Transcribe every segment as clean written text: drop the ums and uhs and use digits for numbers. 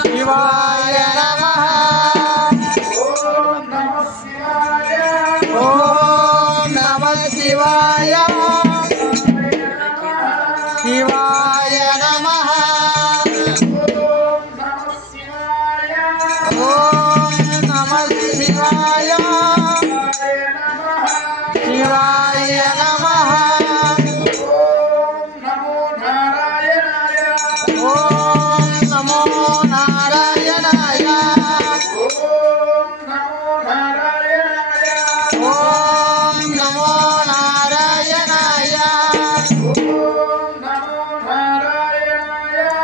శివాయ నమః ఓం నమః శివాయ ఓం నమః శివాయ శివాయ నమః ఓం నమః శివాయ ఓం నమః శివాయ శివాయ నమః ఓం నమో నారాయణాయ ఓం నమో నారాయణాయ ఓం నమో నారాయణాయ ఓం నమో నారాయణాయ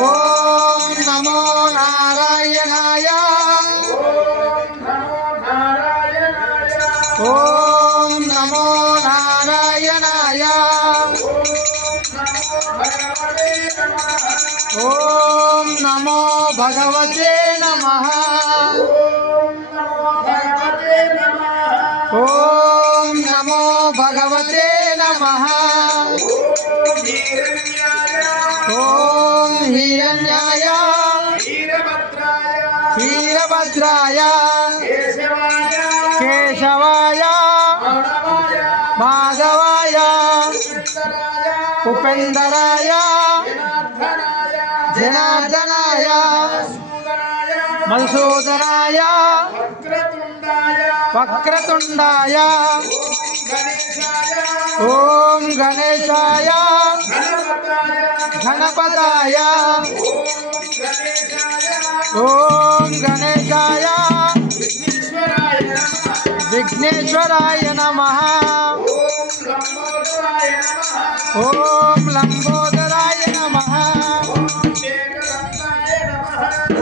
ఓం నమో నారాయణాయ ఓం నమో నారాయణాయ ఓం నమో నారాయణాయ ఓం నమో భగవతే నమః ఓం నమో భగవతే నమః ఓం హిరణ్యాయ వీరభద్రాయ కేశవాయ మాధవాయ ఉపేందరాయ జనార్దనాయ మధుసూదనాయ వక్రతుండాయ ఓం గణేశాయ గణపతాయ ఓం గణేశాయ విఘ్నేశ్వరాయ నమః ఓం లంబోదరాయ నమః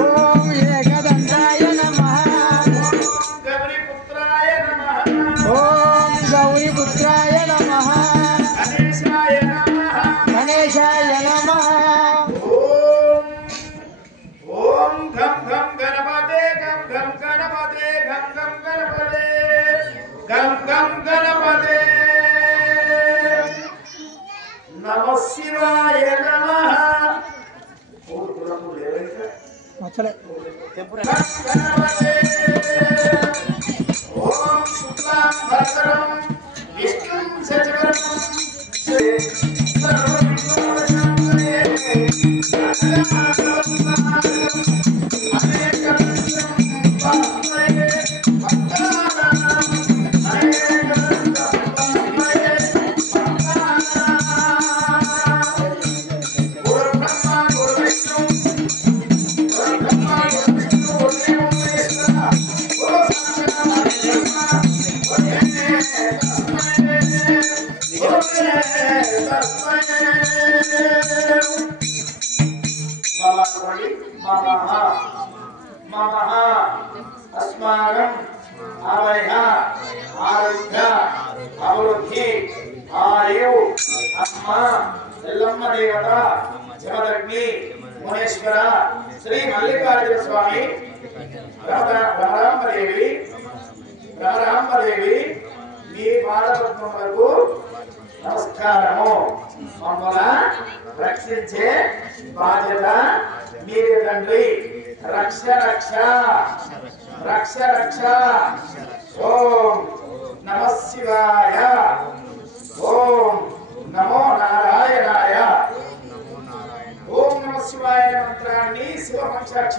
ఓం ఏకదంతాయ నమః ఓం గౌరీపుత్రాయ నమః గణేశాయ నమః ఓం ఘం ఘం గణపతే ఘం ఘం గణపతే ఘం ఘం గణపతే ఘం ఘం గణపతే నమః శివాయ నమః అచ్చలే ఓం శుక్లాం భద్రం విష్ణుం శశివర్ణం अस्माकं आवय आरोग्य अभिवृद्धि आयु अम्म एल्लम्म देवता जमदग्नि मुनेश्वर श्री मल्लिकार्जुन स्वामी ब्रह्मरांबदेवी మీ పాదపద్మములకు నమస్కారము. మమ్మల్ని రక్షించే బాధ్యత మీరే తండ్రి. రక్ష రక్ష రక్ష రక్ష. ఓం నమః శివాయ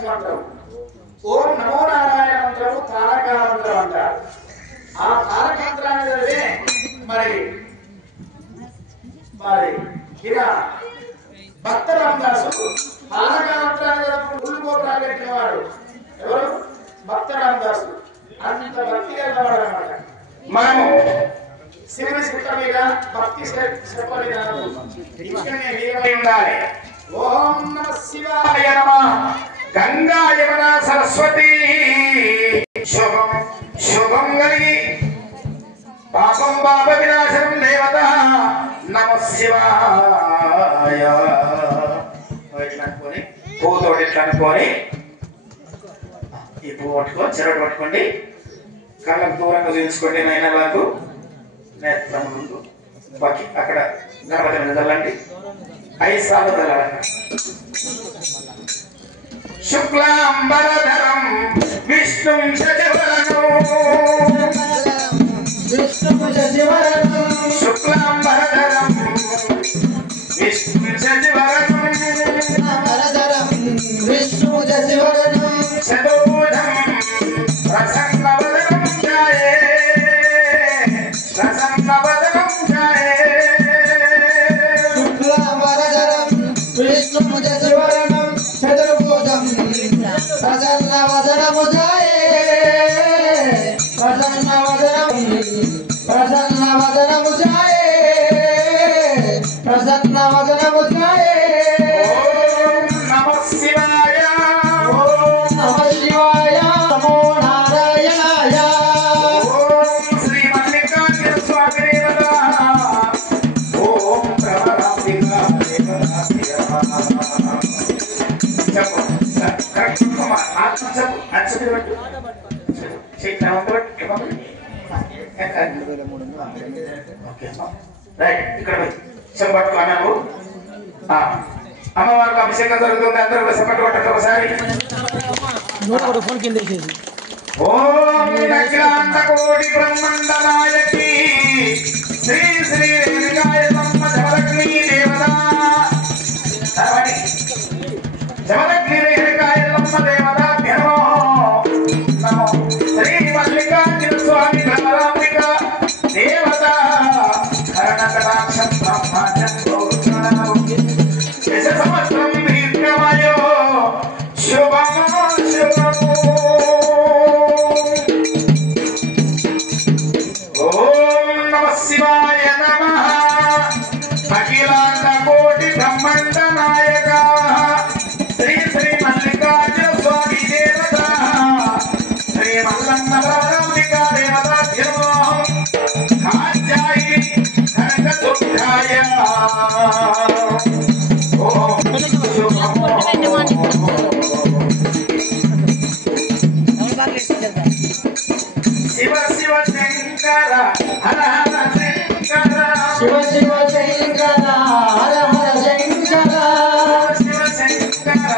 మంత్రం. ఓం నమో నారాయణ మంత్రము తారక మంత్రం అంటారు. ఆ తారక మంత్రాన్ని మరి ఇలా భక్త రామదాసు తారక మంత్రాన్ని ఉళ్ళు గోపురాలు కట్టినవాడు ఎవరు? భక్త రామదాసు. అంత భక్తి కలిగినవాడు అనమాట. మనము శివుని శిఖ మీద భక్తి చెప్పని ఉండాలి. ఓం నమ శివాయ నమః. గంగా యమున సరస్వతి శుభం శుభం కలిగి పాపం పాప వినాశనం దేవత నమ శివాయ. అనుకోని పువ్వుతోటి ఇట్లా అనుకోని ఈ పువ్వు పట్టుకొని చెరడు పట్టుకోండి. కళ్ళకు దూరంగా చూసుకోండి. నైనా వాళ్ళకు నేత్రం ముందు బాకి అక్కడ గణపతి మీద చల్లండి. 5 సార్లు చల్లాలండి. శుక్లాంబరధరం విష్ణుం శశివదనం శుక్లాంబరధరం విష్ణుం శశివదనం చతుర్భుజం ప్రసన్నవదనం ధ్యాయే ప్రసన్నవదనం ధ్యాయే శుక్లాంబరధరం విష్ణుం శశివదనం చతుర్భుజం ప్రసన్నవదనం ధ్యాయే ప్రసన్నవదనం ధ్యాయే ప్రసన్నవదనం ధ్యాయే. ఓం నమః శివాయ. ఓం నమః శివాయ. నమో నారాయణాయ. ఓం శ్రీ మల్లికార్జున స్వామి దేవత. ఓం ప్రవరాంబికా దేవత. చెప్పు కరెక్ట్ ఆత్మ చెప్పు. అచ్చటి పెట్టు చైతన్య పెట్టు. రైట్ ఇక్కడ చెప్పట్టు అన్నాను. అమ్మవారికి అభిషేకం జరుగుతుంది. అందరూ కూడా చెప్పట్టు పట్టండి ఒకసారి. ఓం అఖిలాండకోటి బ్రహ్మాండ నాయకి శ్రీ శ్రీ రేణుకాయ బ్రహ్మ జమలక్ష్మీ దేవత. జమలక్ష్మీ రేణుకాయ బ్రహ్మ దేవతాభ్యో నమో. శ్రీ మల్లికార్జున స్వామి భ్రమరాంబిక దేవత. కరణకటాక్షం బ్రహ్మాండం దశ సంవత్సరం దీర్ఘమయో శుభమో శుభమో. ఓం నమః శివాయ నమః. అఖిలాండ కోటి బ్రహ్మాండ నాయక శ్రీ శ్రీ మల్లికార్జున స్వామి దేవత. శ్రీ మల్లన్న ప్రారంభిక దేవతాభ్యో కాత్యాయని కనకదుర్గాయ. ఓం శివ శివ శంకర హర హర శంకర. శివ శివ శంకర హర హర శంకర. శివ శంకర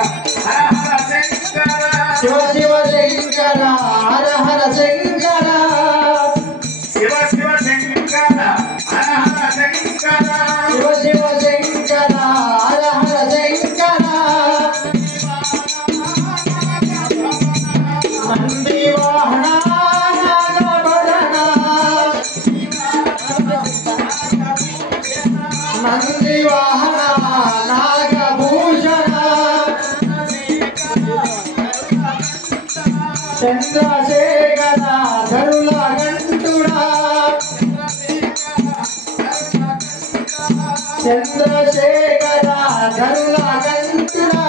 హర హర శంకర. శివ శివ శంకర హర హర శంకర. శివ శివ శంకర హర హర శంకర. శివ శివ శంకర హర హర శంకర. నంది వాహన నాగభరణ. నంది వాహన నాగభూషణ. చంద్రశేఖర ధరుల గంటుడా. చంద్రశేఖర ధరుల గంటుడా.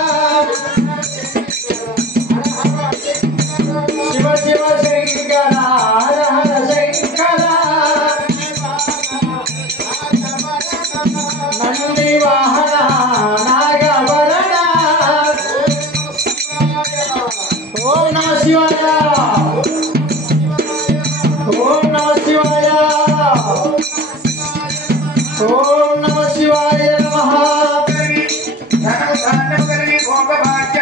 శివ శివ శంకర హర హర శంకర. నంది వాహన నాగభరణ. ఓం నమః శివాయ. ఓం నమః శివాయ. ఓం నమః శివాయ నమః. ధనం ధాన్యం కలిగి భోగ భాగ్య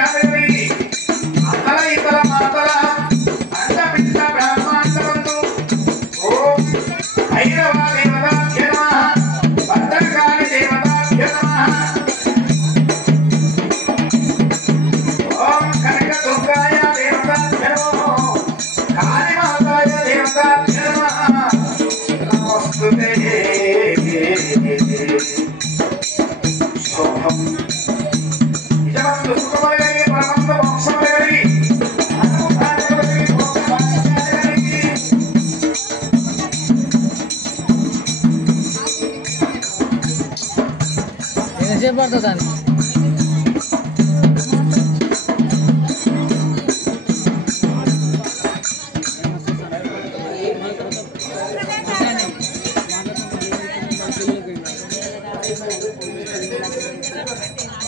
నమస్తుతే శుభం నిజమందు సుఖమలగలిగి పరమందు మోక్షమలగలిగి అనంతానలగలిగి మోక్షమలగలిగి ఎంతసేపు పడుతుంది దాన్ని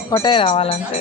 ఒకటే రావాలంటే